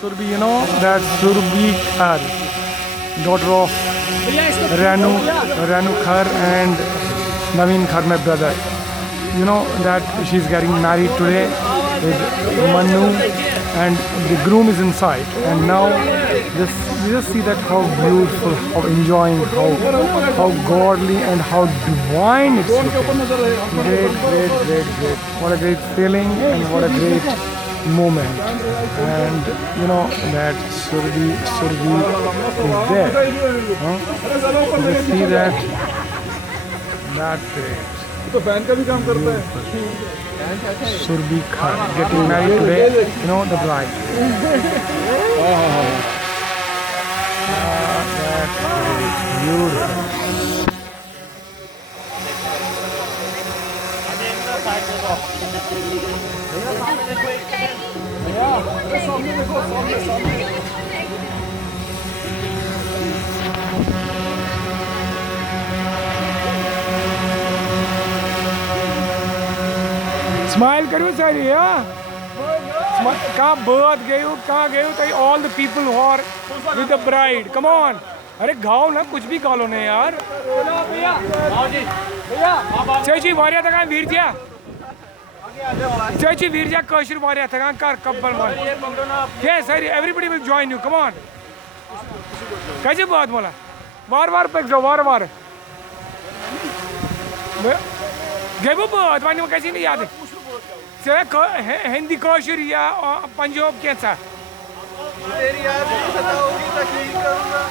Surbi, you know that Surbi Khar, daughter of Ranu Khar and Naveen Khar, my brother. You know that she's getting married today with Manu, and the groom is inside. And now you just see that how beautiful, how enjoying, how godly and how divine it's looking. Great. What a great feeling and what a great moment. And you know that Surbi is there. You see that. That's great. Surbi Khan getting married today. You know the bride. That's great. Beautiful. Smile करो सारी yeah. कहाँ birth गए all the people who are with the bride. Come on. अरे गाओ ना कुछ भी गा लो ना यार. चाची वारिया तक वीर दिया. चाची वीर दिया कौशल वारिया तक कार कब्बल मान. Yes, everybody will join you. Come on. कैसे बात बोला? वार पे जाओ वार. गए वो बात वानी में कैसी नहीं याद है. हिंदी कौशल या पंजाब कैसा तेरी यार पता होगी तकलीफ करूंगा